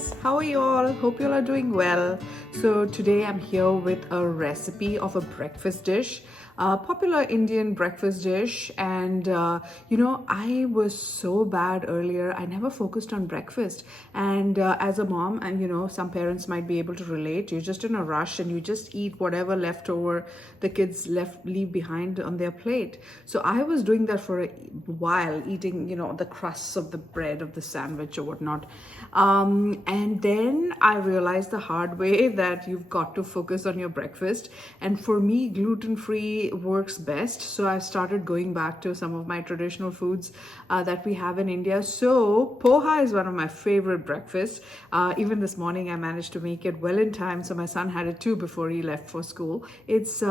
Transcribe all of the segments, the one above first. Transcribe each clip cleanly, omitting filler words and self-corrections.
guys, how are you all? Hope you all are doing well. So today I'm here with a recipe of a breakfast dish, a popular Indian breakfast dish. And I was so bad earlier. I never focused on breakfast. And as a mom, and some parents might be able to relate, you're just in a rush and you just eat whatever leftover the kids leave behind on their plate. So I was doing that for a while, eating the crusts of the bread of the sandwich or whatnot. And then I realized the hard way that you've got to focus on your breakfast. And for me, gluten-free works best. So I started going back to some of my traditional foods that we have in India. So poha is one of my favorite breakfasts. Even this morning, I managed to make it well in time. So my son had it too before he left for school. It's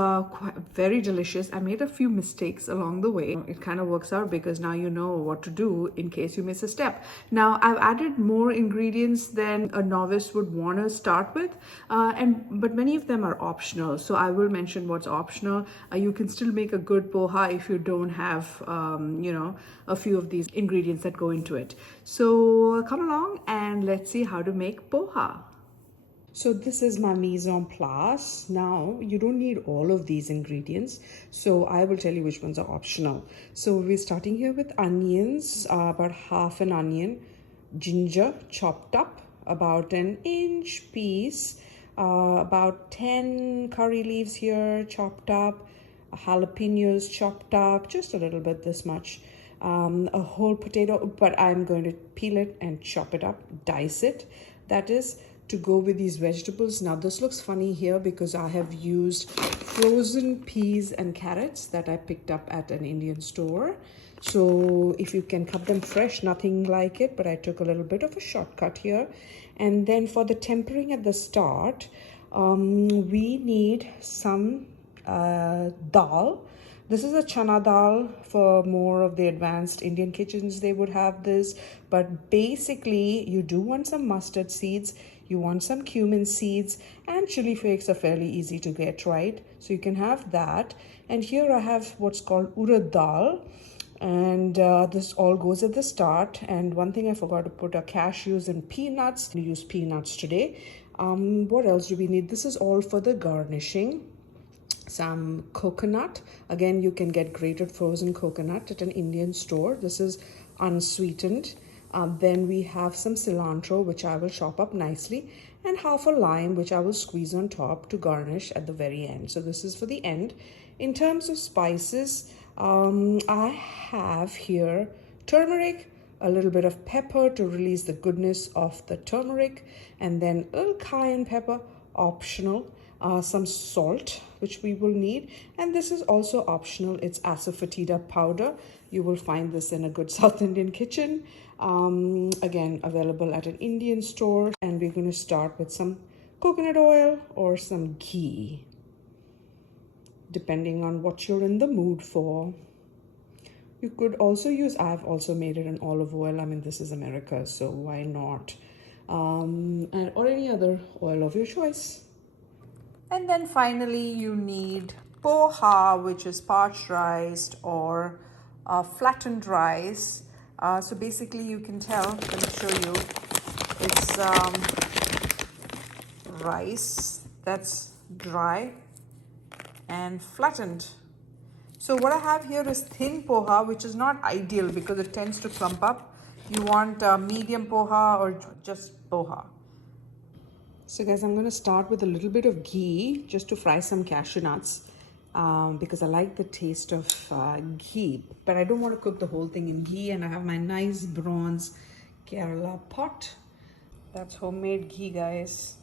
very delicious. I made a few mistakes along the way. It kind of works out because now you know what to do in case you miss a step. Now I've added more ingredients than a novice would want to start with, but many of them are optional. So I will mention what's optional. You can still make a good poha if you don't have, a few of these ingredients that go into it. So come along and let's see how to make poha. So this is my mise en place. Now you don't need all of these ingredients, so I will tell you which ones are optional. So we're starting here with onions, about half an onion, ginger chopped up, about an inch piece, about 10 curry leaves here chopped up, jalapenos chopped up, just a little bit, this much, a whole potato, but I'm going to peel it and chop it up, dice it. That is to go with these vegetables. Now this looks funny here because I have used frozen peas and carrots that I picked up at an Indian store. So if you can cut them fresh, nothing like it, but I took a little bit of a shortcut here. And then for the tempering at the start, we need some dal. This is a chana dal. For more of the advanced Indian kitchens, they would have this. But basically, you do want some mustard seeds, you want some cumin seeds, and chili flakes are fairly easy to get, right? So you can have that. And here I have what's called Urad Dal. And this all goes at the start. And one thing I forgot to put are cashews and peanuts. We use peanuts today. What else do we need? This is all for the garnishing. Some coconut. Again, you can get grated frozen coconut at an Indian store. This is unsweetened. Then we have some cilantro, which I will chop up nicely, and half a lime, which I will squeeze on top to garnish at the very end. So this is for the end. In terms of spices, I have here turmeric, a little bit of pepper to release the goodness of the turmeric, and then a little cayenne pepper, optional. Some salt, which we will need, and this is also optional. It's asafoetida powder. You will find this in a good South Indian kitchen. Again, available at an Indian store. And we're going to start with some coconut oil or some ghee, depending on what you're in the mood for. You could also use, I've also made it in olive oil. I mean, this is America, so why not? Or any other oil of your choice. And then finally you need poha, which is parched rice or flattened rice. So basically you can tell, let me show you, it's rice that's dry and flattened. So what I have here is thin poha, which is not ideal because it tends to clump up. You want medium poha or just poha. So guys, I'm going to start with a little bit of ghee just to fry some cashew nuts because I like the taste of ghee, but I don't want to cook the whole thing in ghee. And I have my nice bronze Kerala pot. That's homemade ghee, guys.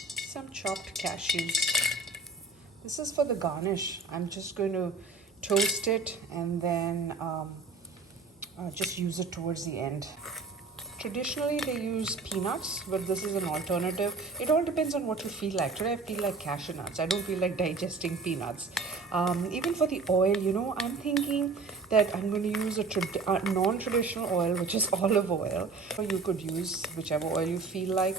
Some chopped cashews. This is for the garnish. I'm just going to toast it and then just use it towards the end. Traditionally, they use peanuts, but this is an alternative. It all depends on what you feel like. Today, I feel like cashew nuts. I don't feel like digesting peanuts. Even for the oil, I'm thinking that I'm going to use a non-traditional oil, which is olive oil. Or you could use whichever oil you feel like,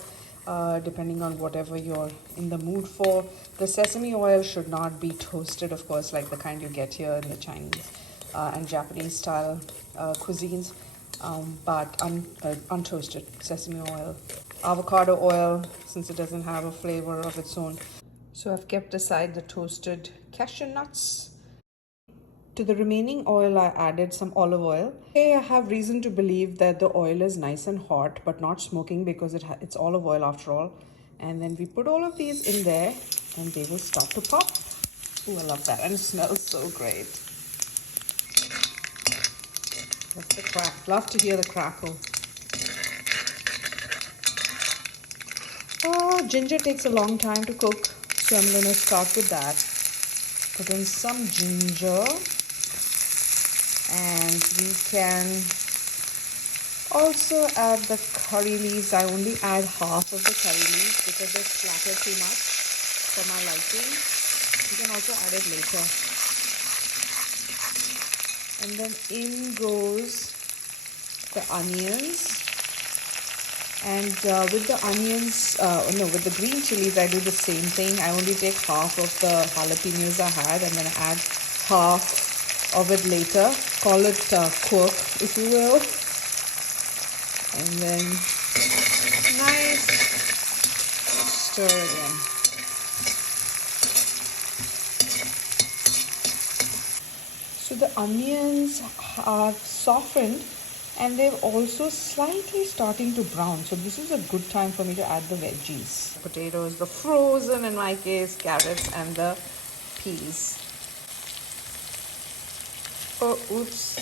depending on whatever you're in the mood for. The sesame oil should not be toasted, of course, like the kind you get here in the Chinese and Japanese style cuisines. but untoasted sesame oil. Avocado oil, since it doesn't have a flavor of its own. So I've kept aside the toasted cashew nuts. To the remaining oil, I added some olive oil. Okay, I have reason to believe that the oil is nice and hot, but not smoking because it's olive oil after all. And then we put all of these in there and they will start to pop. Ooh, I love that. And it smells so great. That's the crack. Love to hear the crackle. Oh, ginger takes a long time to cook, so I'm going to start with that. Put in some ginger, and we can also add the curry leaves. I only add half of the curry leaves because they splatter too much for my liking. You can also add it later. And then in goes the onions. And with the onions, with the green chilies, I do the same thing. I only take half of the jalapenos I had and then I add half of it later. Call it cook, if you will. And then nice stir again. So the onions have softened and they're also slightly starting to brown. So this is a good time for me to add the veggies. Potatoes, the frozen in my case, carrots and the peas. Oh, oops.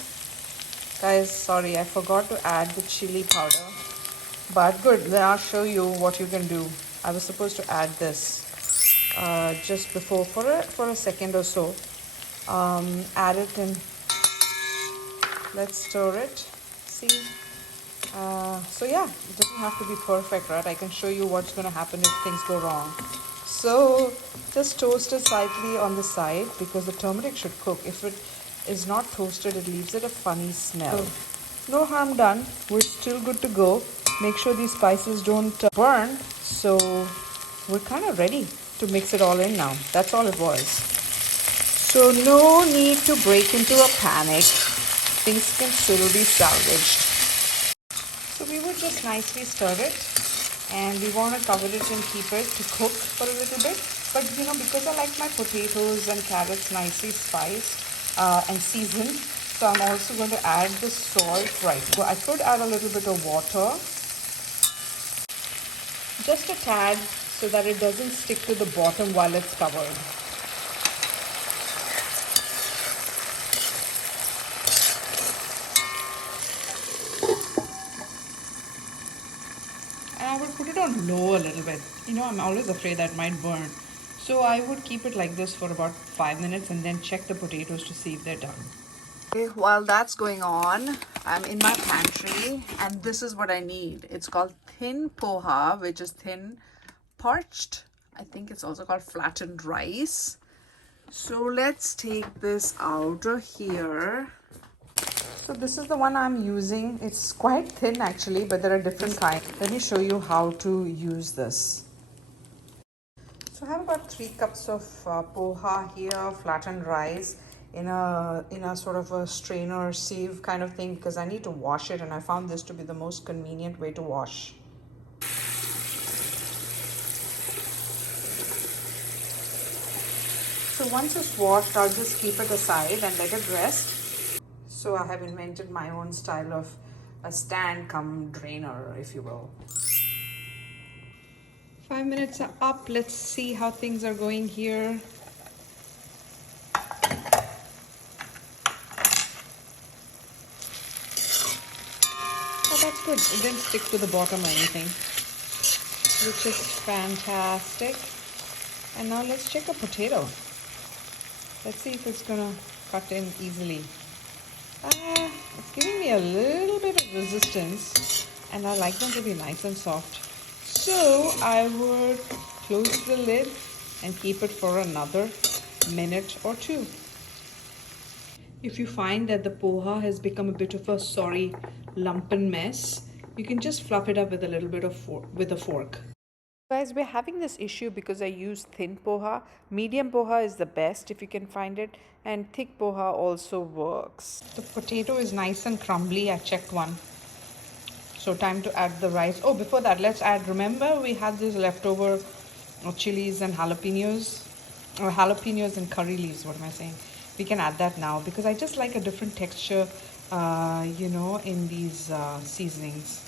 Guys, sorry, I forgot to add the chili powder. But good, then I'll show you what you can do. I was supposed to add this just before for a second or so. Add it and let's stir it. See, so yeah, it doesn't have to be perfect, right? I can show you what's going to happen if things go wrong. So just toast it slightly on the side because the turmeric should cook. If it is not toasted, it leaves it a funny smell. So, no harm done. We're still good to go. Make sure these spices don't burn. So we're kind of ready to mix it all in now. That's all it was. So no need to break into a panic. Things can still be salvaged. So we would just nicely stir it and we want to cover it and keep it to cook for a little bit. But because I like my potatoes and carrots nicely spiced and seasoned, so I'm also going to add the salt right. So I could add a little bit of water, just a tad, so that it doesn't stick to the bottom while it's covered. And I would put it on low a little bit. I'm always afraid that it might burn. So I would keep it like this for about 5 minutes and then check the potatoes to see if they're done. Okay, while that's going on, I'm in my pantry and this is what I need. It's called thin poha, which is thin parched. I think it's also called flattened rice. So let's take this out of here. So this is the one I'm using. It's quite thin actually, but there are different kinds. Let me show you how to use this. So I have about 3 cups of poha here, flattened rice in a sort of a strainer sieve kind of thing because I need to wash it and I found this to be the most convenient way to wash. So once it's washed, I'll just keep it aside and let it rest. So I have invented my own style of a stand cum drainer, if you will. 5 minutes are up. Let's see how things are going here. Oh, that's good. It didn't stick to the bottom or anything, which is fantastic. And now let's check a potato. Let's see if it's gonna cut in easily. It's giving me a little bit of resistance and I like them to be nice and soft. So I would close the lid and keep it for another minute or 2. If you find that the poha has become a bit of a sorry lumpen mess, you can just fluff it up with a little bit of with a fork. Guys, we're having this issue because I use thin poha. Medium poha is the best if you can find it, and thick poha also works. The potato is nice and crumbly. I checked one. So time to add the rice. Oh, before that, let's add, remember we had these leftover chilies and jalapenos, or jalapenos and curry leaves, what am I saying? We can add that now because I just like a different texture, in these seasonings.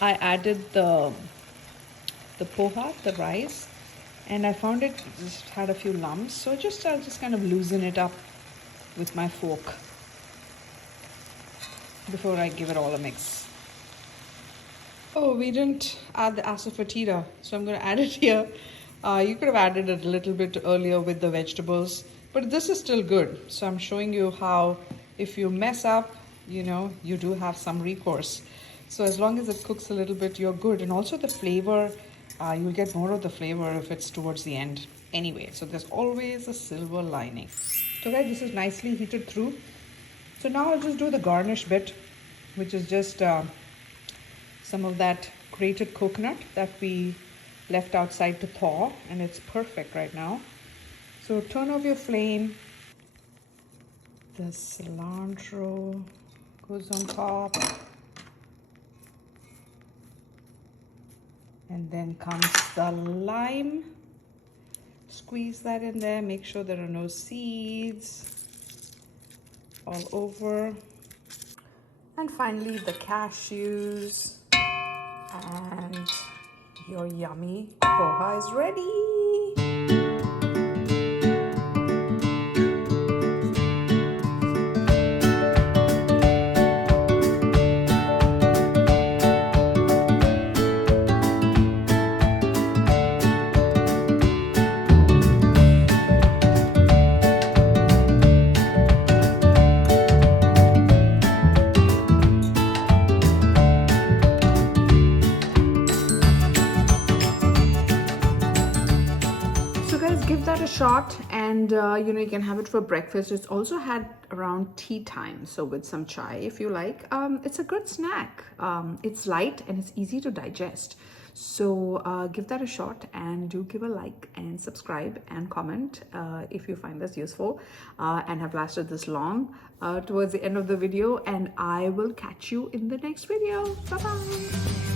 I added the poha, the rice, and I found it just had a few lumps. So I'll just kind of loosen it up with my fork before I give it all a mix. Oh, we didn't add the asafoetida, so I'm going to add it here. You could have added it a little bit earlier with the vegetables, but this is still good. So I'm showing you how if you mess up, you do have some recourse. So as long as it cooks a little bit, you're good. And also the flavor, you'll get more of the flavor if it's towards the end. Anyway, so there's always a silver lining. So guys, this is nicely heated through. So now I'll just do the garnish bit, which is just some of that grated coconut that we left outside to thaw, and it's perfect right now. So turn off your flame. The cilantro goes on top. And then comes the lime. Squeeze that in there. Make sure there are no seeds all over. And finally the cashews. And your yummy poha is ready. Give that a shot, and you can have it for breakfast. It's also had around tea time, so with some chai if you like. It's a good snack. It's light and it's easy to digest, so give that a shot, and do give a like and subscribe and comment if you find this useful and have lasted this long towards the end of the video. And I will catch you in the next video. Bye bye.